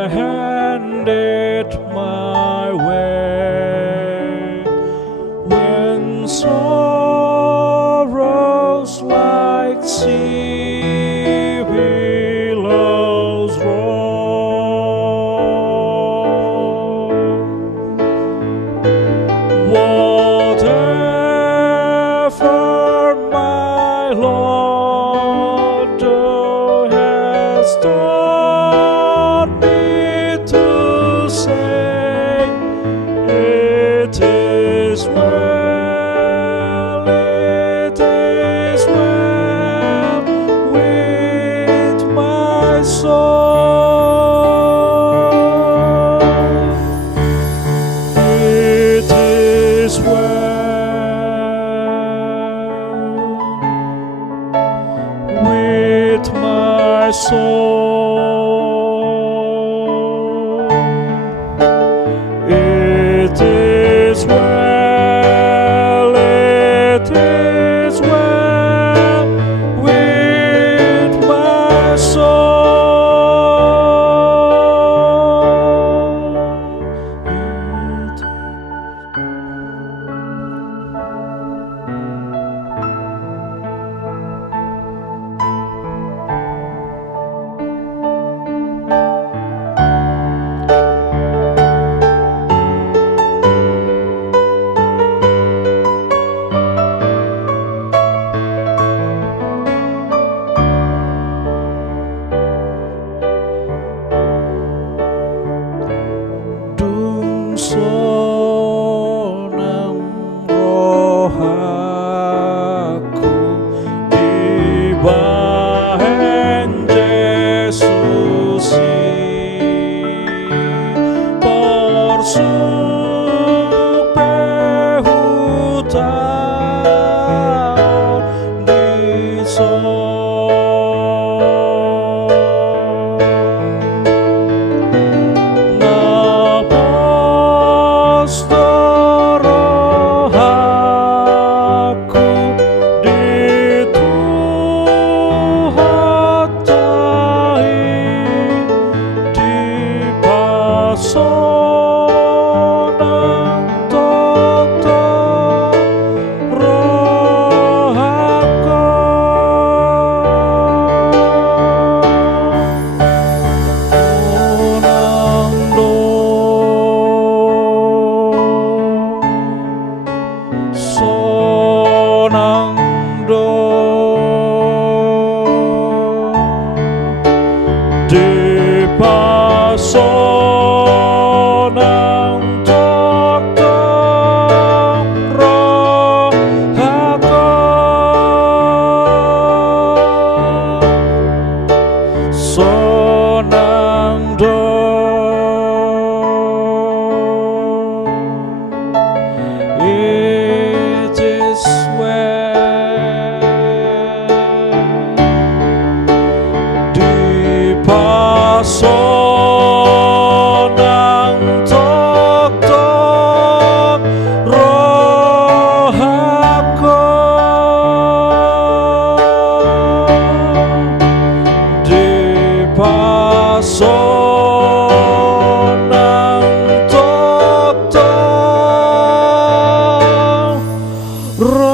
attended my way when sorrows like sea billows roll. Whatever my Lord thou hast taught me to say, it is well, it is well with my soul. It is well with my soul. It is well, it is well with my soul. It Dung sonang rohaku di bahen Yesus porsupe hutang di Rohaku dituhatai di pasonang toto Rohaku. Sonangdo, di pasonang toto Rohaku. Sonangdo, it is well di pasonang toto Rohaku. Di pasonang toto Rohaku.